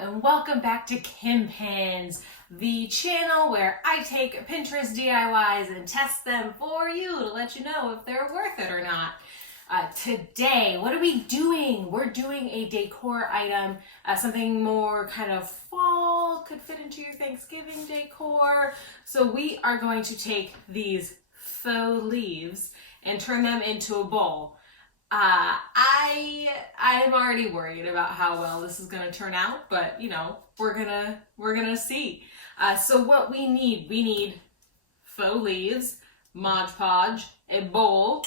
and welcome back to Kim Pins, the channel where I take Pinterest DIYs and test them for you to let you know if they're worth it or not. Today, what are we doing? We're doing a decor item, something more kind of fall, could fit into your Thanksgiving decor. So we are going to take these faux leaves and turn them into a bowl. I'm already worried about how well this is gonna turn out, but you know, we're gonna see. So what we need faux leaves, Mod Podge, a bowl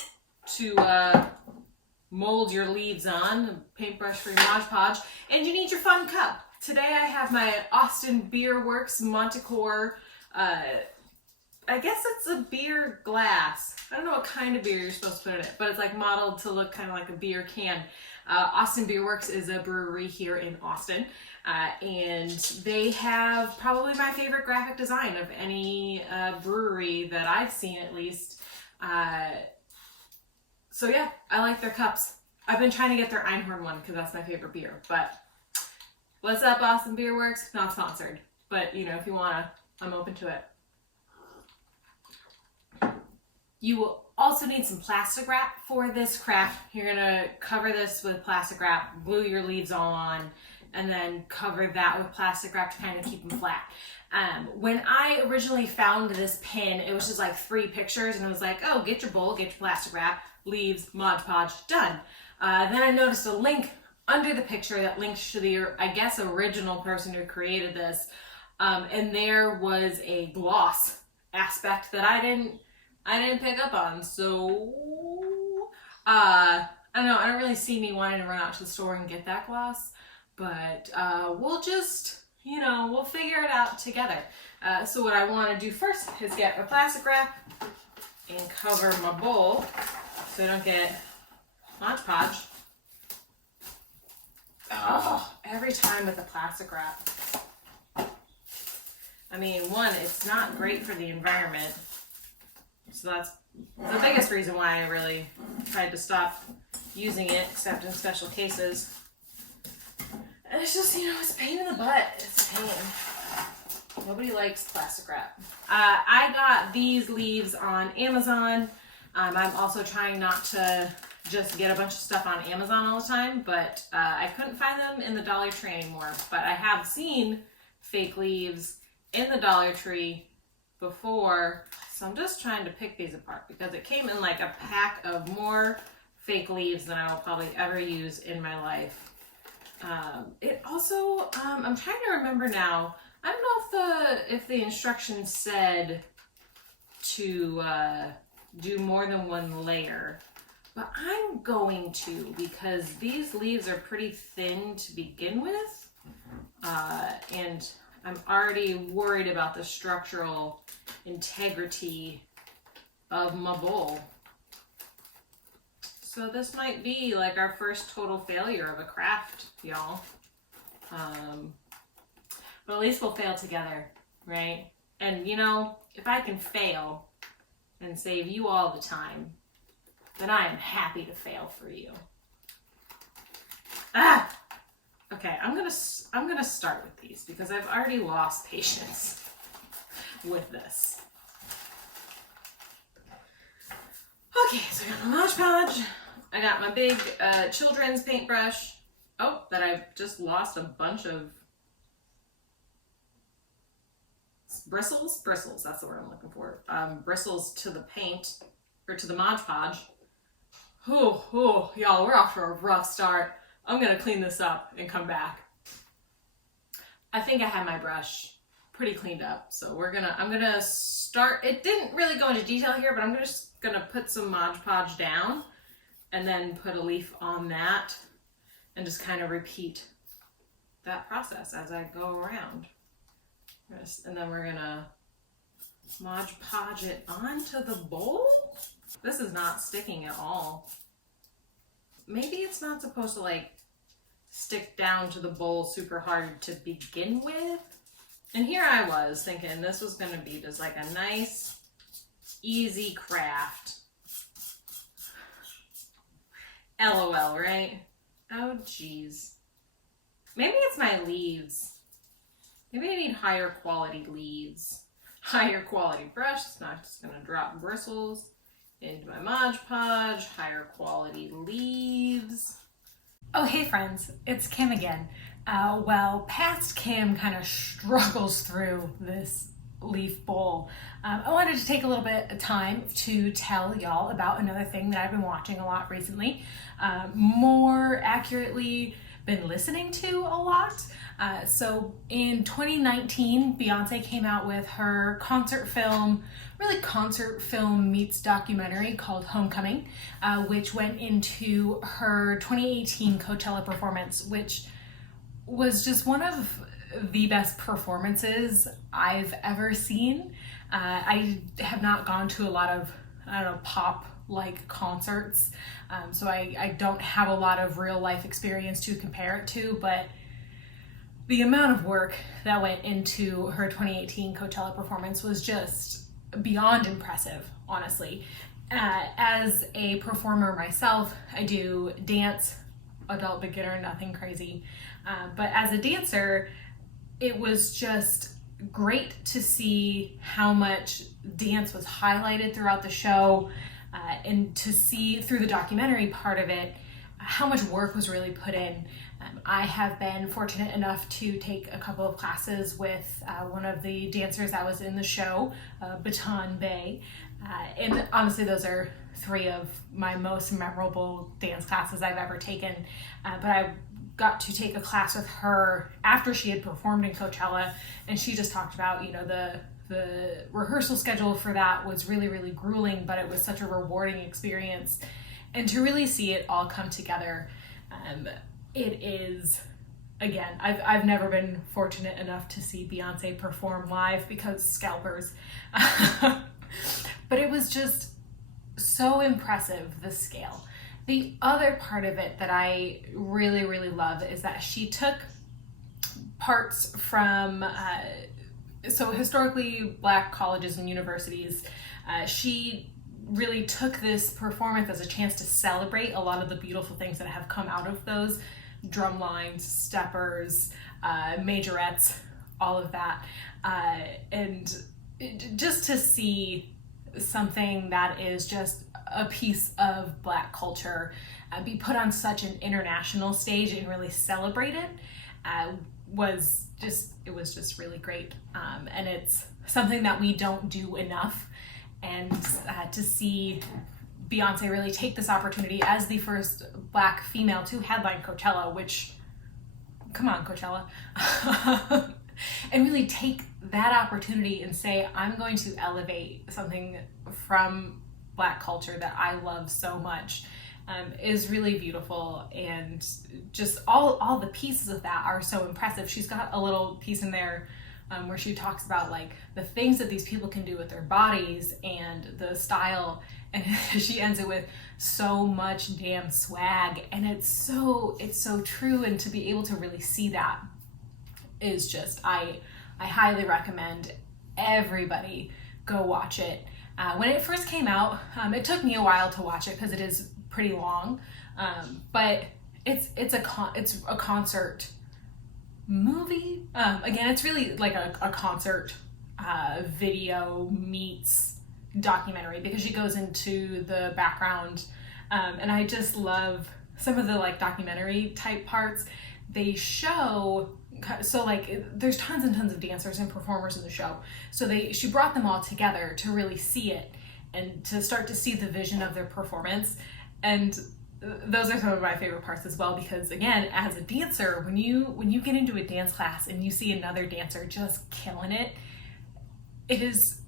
to mold your leaves on, a paintbrush for your Mod Podge, and you need your fun cup. Today I have my Austin Beer Works Montecore. I guess it's a beer glass. I don't know what kind of beer you're supposed to put in it, but it's like modeled to look kind of like a beer can. Austin Beer Works is a brewery here in Austin, and they have probably my favorite graphic design of any brewery that I've seen, at least. So yeah, I like their cups. I've been trying to get their Einhorn one because that's my favorite beer, but what's up, Austin Beer Works? Not sponsored, but you know, if you wanna, I'm open to it. You will also need some plastic wrap for this craft. You're gonna cover this with plastic wrap, glue your leaves all on, and then cover that with plastic wrap to kind of keep them flat. When I originally found this pin, it was just like 3 pictures, and it was like, oh, get your bowl, get your plastic wrap, leaves, Mod Podge, done. Then I noticed a link under the picture that links to the, I guess, original person who created this, and there was a gloss aspect that I didn't pick up on, so I don't know, I don't really see me wanting to run out to the store and get that gloss, but we'll just, you know, we'll figure it out together. So what I want to do first is get a plastic wrap and cover my bowl so I don't get Mod Podge. Oh, every time with the plastic wrap. I mean, one, it's not great for the environment. So that's the biggest reason why I really tried to stop using it, except in special cases. And it's just, you know, it's a pain in the butt. It's a pain. Nobody likes plastic wrap. I got these leaves on Amazon. I'm also trying not to just get a bunch of stuff on Amazon all the time, but I couldn't find them in the Dollar Tree anymore. But I have seen fake leaves in the Dollar Tree before. So I'm just trying to pick these apart because it came in like a pack of more fake leaves than I will probably ever use in my life. It also, I'm trying to remember now, I don't know if the instructions said to do more than 1 layer, but I'm going to, because these leaves are pretty thin to begin with, and I'm already worried about the structural integrity of my bowl. So this might be like our first total failure of a craft, y'all. But at least we'll fail together, right? And you know, if I can fail and save you all the time, then I am happy to fail for you. Okay, I'm gonna start with these because I've already lost patience with this. Okay, so I got my Mod Podge. I got my big children's paintbrush. Oh, that I've just lost a bunch of bristles. That's the word I'm looking for. Bristles to the paint, or to the Mod Podge. Oh, y'all, we're off to a rough start. I'm gonna clean this up and come back. I think I have my brush pretty cleaned up, so I'm gonna start. It didn't really go into detail here, but I'm just gonna put some Mod Podge down and then put a leaf on that and just kind of repeat that process as I go around. And then we're gonna Mod Podge it onto the bowl. This is not sticking at all. Maybe it's not supposed to like stick down to the bowl super hard to begin with. And here I was thinking this was going to be just like a nice, easy craft. LOL, right? Oh, geez. Maybe it's my leaves. Maybe I need higher quality leaves. Higher quality brush. It's not just going to drop bristles into my Mod Podge. Higher quality leaves. Oh, hey friends, it's Kim again. Well, past Kim kind of struggles through this leaf bowl. I wanted to take a little bit of time to tell y'all about another thing that I've been watching a lot recently. More accurately, been listening to a lot. So in 2019, Beyonce came out with her concert film meets documentary called Homecoming, which went into her 2018 Coachella performance, which was just one of the best performances I've ever seen. I have not gone to a lot of, pop like concerts, so I don't have a lot of real life experience to compare it to, but the amount of work that went into her 2018 Coachella performance was just beyond impressive, honestly. As a performer myself, I do dance, adult beginner, nothing crazy. But as a dancer, it was just great to see how much dance was highlighted throughout the show, and to see through the documentary part of it how much work was really put in. I have been fortunate enough to take a couple of classes with one of the dancers that was in the show, Baton Bay, and honestly those are three of my most memorable dance classes I've ever taken. But I got to take a class with her after she had performed in Coachella, and she just talked about, the rehearsal schedule for that was really, really grueling, but it was such a rewarding experience. And to really see it all come together, it is, again, I've never been fortunate enough to see Beyonce perform live because scalpers. But it was just so impressive, the scale. The other part of it that I really, really love is that she took parts from, so historically Black colleges and universities. She really took this performance as a chance to celebrate a lot of the beautiful things that have come out of those drum lines, steppers, majorettes, all of that. And just to see something that is just a piece of Black culture be put on such an international stage and really celebrated was just really great. And it's something that we don't do enough. And to see Beyonce really take this opportunity as the first Black female to headline Coachella, which, come on, Coachella, and really take that opportunity and say, I'm going to elevate something from Black culture that I love so much, is really beautiful. And just all the pieces of that are so impressive. She's got a little piece in there where she talks about like the things that these people can do with their bodies and the style, and she ends it with so much damn swag, and it's so true. And to be able to really see that is just, I highly recommend everybody go watch it. When it first came out, it took me a while to watch it because it is pretty long, but it's a concert movie. Again, it's really like a concert video meets documentary, because she goes into the background, and I just love some of the like documentary type parts. They show, so like there's tons and tons of dancers and performers in the show, so she brought them all together to really see it and to start to see the vision of their performance. And those are some of my favorite parts as well, because again, as a dancer, when you get into a dance class and you see another dancer just killing it, it's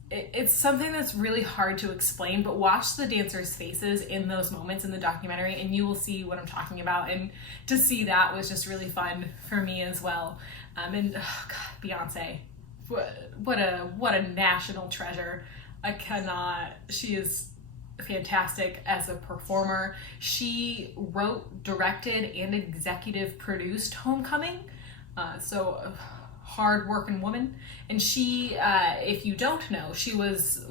something that's really hard to explain. But watch the dancers' faces in those moments in the documentary and you will see what I'm talking about. And to see that was just really fun for me as well. And oh God, Beyonce, what a national treasure. She is fantastic as a performer. She wrote, directed, and executive produced Homecoming, so a hard-working woman. And she, if you don't know, she was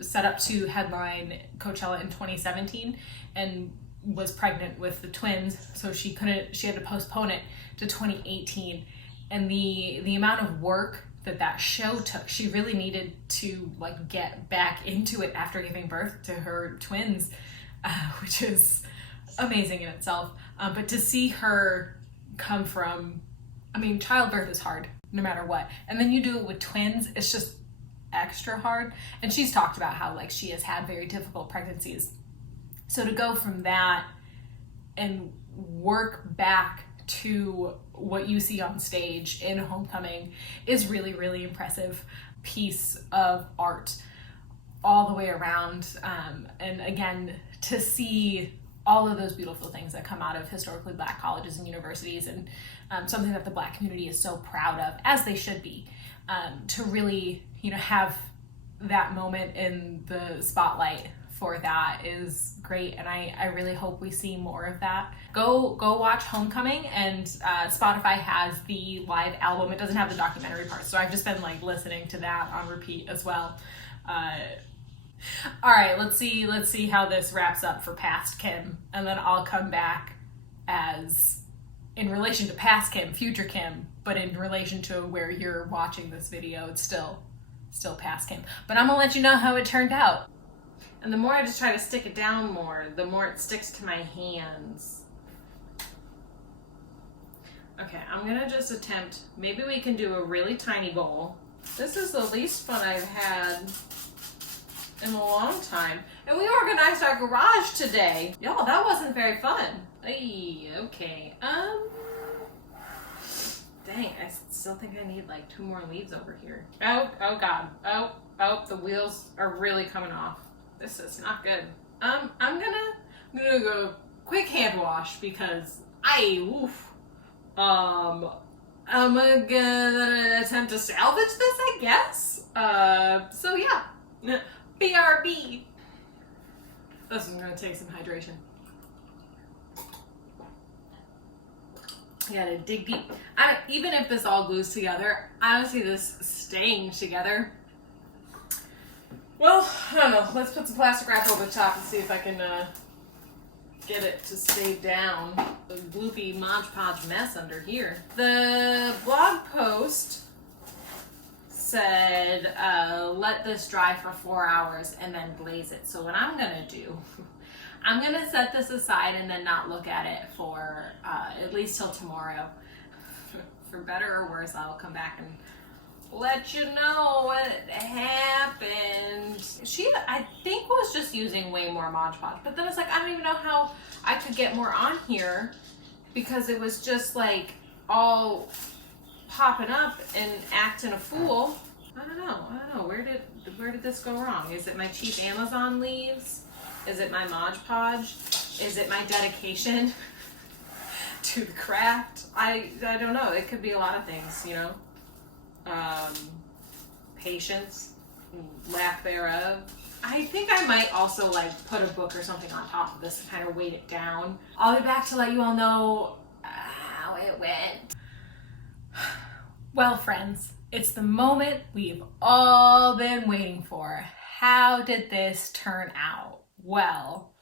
set up to headline Coachella in 2017, and was pregnant with the twins, so she had to postpone it to 2018. And the amount of work that show took, she really needed to like get back into it after giving birth to her twins, which is amazing in itself. But to see her come from, I mean, childbirth is hard no matter what. And then you do it with twins, it's just extra hard. And she's talked about how like she has had very difficult pregnancies. So to go from that and work back to what you see on stage in Homecoming is really, really impressive piece of art all the way around. And again, to see all of those beautiful things that come out of historically Black colleges and universities, and something that the Black community is so proud of, as they should be, to really, have that moment in the spotlight for that is great. And I really hope we see more of that. Go watch Homecoming, and Spotify has the live album. It doesn't have the documentary part, so I've just been like listening to that on repeat as well. All right, let's see how this wraps up for past Kim, and then I'll come back as in relation to past Kim, future Kim, but in relation to where you're watching this video, it's still past Kim. But I'm gonna let you know how it turned out. And the more I just try to stick it down more, the more it sticks to my hands. Okay, I'm gonna just attempt, maybe we can do a really tiny bowl. This is the least fun I've had in a long time. And we organized our garage today. Y'all, that wasn't very fun. Ay, okay. Dang, I still think I need like 2 more leaves over here. Oh God. Oh, the wheels are really coming off. This is not good. I'm gonna go quick hand wash because I'm gonna attempt to salvage this, I guess. So yeah, BRB. This is gonna take some hydration. You gotta dig deep. Even if this all glues together, I don't see this staying together. Well, I don't know. Let's put some plastic wrap over the top and see if I can get it to stay down. The gloopy Mod Podge mess under here. The blog post said, let this dry for 4 hours and then glaze it. So what I'm gonna do, I'm gonna set this aside and then not look at it for at least till tomorrow. For better or worse, I'll come back and let you know what happened. She, I think, was just using way more Mod Podge, but then it's like, I don't even know how I could get more on here because it was just like all popping up and acting a fool. I don't know. Where did this go wrong? Is it my cheap Amazon leaves? Is it my Mod Podge? Is it my dedication to the craft? I don't know. It could be a lot of things, patience, lack thereof. I think I might also like put a book or something on top of this to kind of weight it down. I'll be back to let you all know how it went. Well, friends, it's the moment we've all been waiting for. How did this turn out? Well,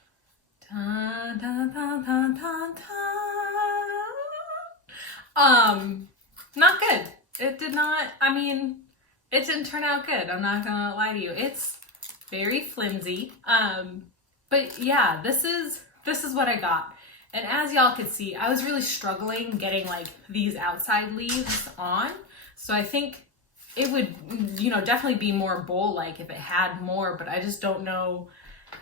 dun, dun, dun, dun, dun, dun. Not good. It did not, it didn't turn out good. I'm not gonna lie to you. It's very flimsy. But yeah, this is what I got. And as y'all could see, I was really struggling getting like these outside leaves on. So I think it would, definitely be more bowl-like if it had more, but I just don't know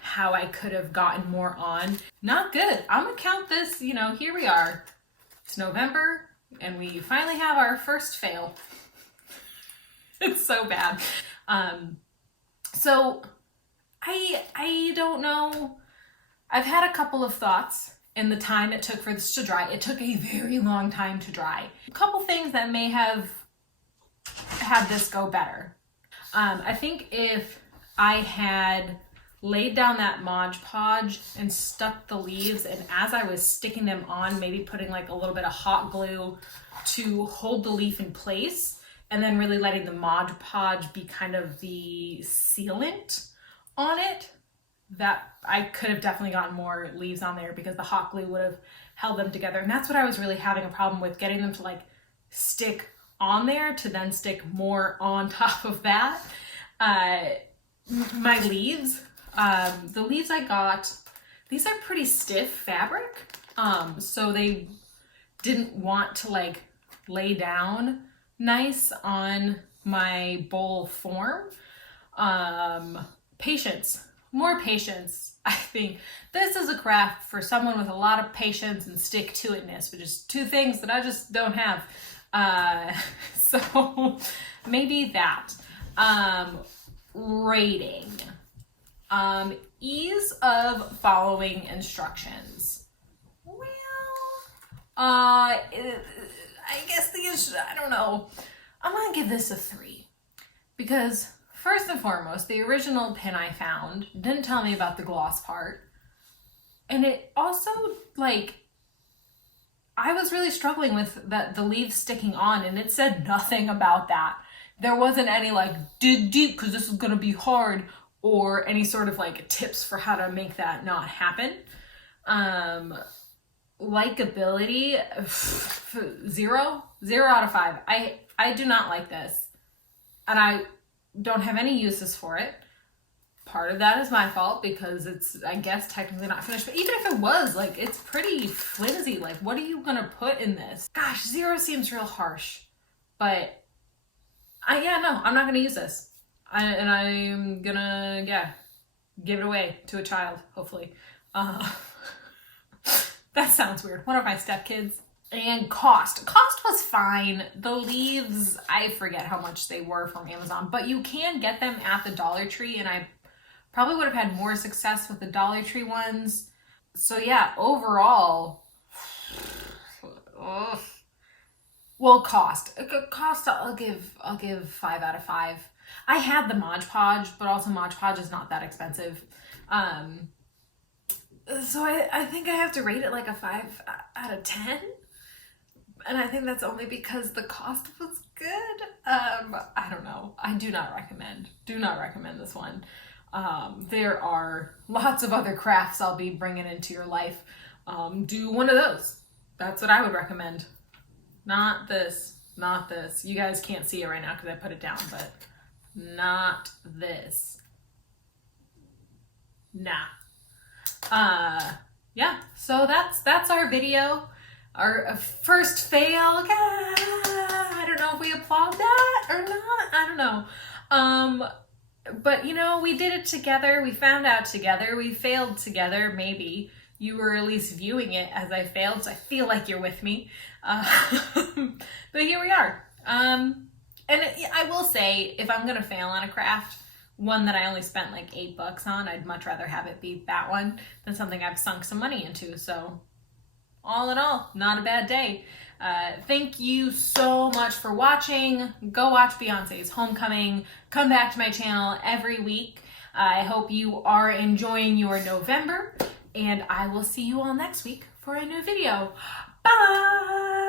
how I could have gotten more on. Not good. I'm gonna count this, here we are. It's November. And we finally have our first fail. It's so bad. So I don't know. I've had a couple of thoughts in the time it took for this to dry. It took a very long time to dry. A couple things that may have had this go better. I think if I had laid down that Mod Podge and stuck the leaves, and as I was sticking them on, maybe putting like a little bit of hot glue to hold the leaf in place, and then really letting the Mod Podge be kind of the sealant on it, that I could have definitely gotten more leaves on there because the hot glue would have held them together. And that's what I was really having a problem with, getting them to like stick on there to then stick more on top of that. My leaves, the leaves I got, these are pretty stiff fabric. So they didn't want to like lay down nice on my bowl form. Patience, more patience. I think this is a craft for someone with a lot of patience and stick-to-itness, which is two things that I just don't have. So maybe that. Rating. Ease of following instructions. Well, I guess I don't know. I'm gonna give this a 3 because first and foremost, the original pin I found didn't tell me about the gloss part, and it also like I was really struggling with the leaves sticking on, and it said nothing about that. There wasn't any like dig deep because this is gonna be hard, or any sort of like tips for how to make that not happen. Likability, 0 out of 5. I do not like this, and I don't have any uses for it. Part of that is my fault because it's, I guess, technically not finished, but even if it was, like, it's pretty flimsy. Like, what are you gonna put in this? Gosh, 0 seems real harsh, but yeah, no, I'm not gonna use this. I'm gonna, give it away to a child, hopefully. That sounds weird. One of my stepkids. And cost was fine. The leaves, I forget how much they were from Amazon, but you can get them at the Dollar Tree, and I probably would have had more success with the Dollar Tree ones. So yeah, overall, well, cost I'll give 5 out of 5. I had the Mod Podge, but also Mod Podge is not that expensive. So I think I have to rate it like a 5 out of 10. And I think that's only because the cost was good. I don't know. I do not recommend this one. There are lots of other crafts I'll be bringing into your life. Do one of those. That's what I would recommend. Not this. You guys can't see it right now because I put it down, but not this. Nah. Yeah, so that's our video. Our first fail. I don't know if we applaud that or not. I don't know. But you know, we did it together. We found out together. We failed together. Maybe you were at least viewing it as I failed, so I feel like you're with me. But here we are. And I will say, if I'm gonna fail on a craft, one that I only spent like $8 on, I'd much rather have it be that one than something I've sunk some money into. So all in all, not a bad day. Thank you so much for watching. Go watch Beyonce's Homecoming. Come back to my channel every week. I hope you are enjoying your November, and I will see you all next week for a new video. Bye!